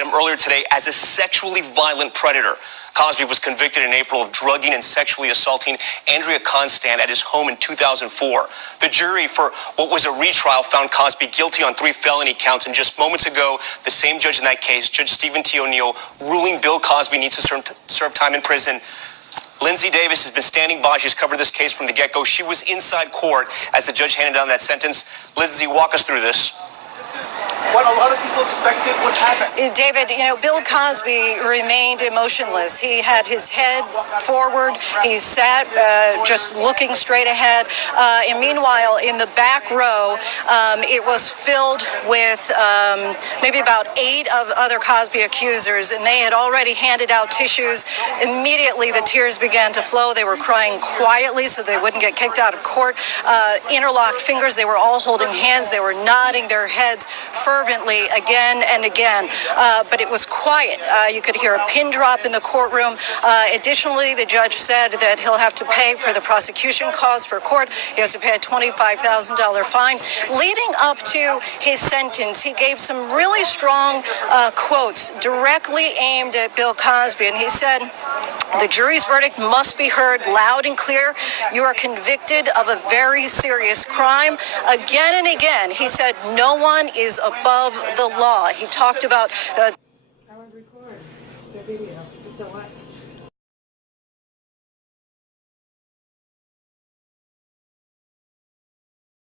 Him earlier today as a sexually violent predator. Cosby was convicted in April of drugging and sexually assaulting Andrea Constant at his home in 2004. The jury, for what was a retrial, found Cosby guilty on 3 felony counts. And just moments ago, the same judge in that case, Judge Stephen T. O'Neill, ruling Bill Cosby needs to serve time in prison. Lindsay Davis has been standing by. She's covered this case from the get-go. She was inside court as the judge handed down that sentence. Lindsay, walk us through this. What a lot of people expected would happen. David, Bill Cosby remained emotionless. He had his head forward. He sat just looking straight ahead. And meanwhile, in the back row, it was filled with maybe about 8 of other Cosby accusers, and they had already handed out tissues. Immediately, the tears began to flow. They were crying quietly so they wouldn't get kicked out of court. Interlocked fingers. They were all holding hands. They were nodding their heads fervently again and again, but it was quiet. You could hear a pin drop in the courtroom. Additionally, the judge said that he'll have to pay for the prosecution costs for court. He has to pay a $25,000 fine. Leading up to his sentence, he gave some really strong quotes directly aimed at Bill Cosby, and he said, "The jury's verdict must be heard loud and clear. You are convicted of a very serious crime." Again and again, he said, no one is above the law. He talked about... I would record the video. So what?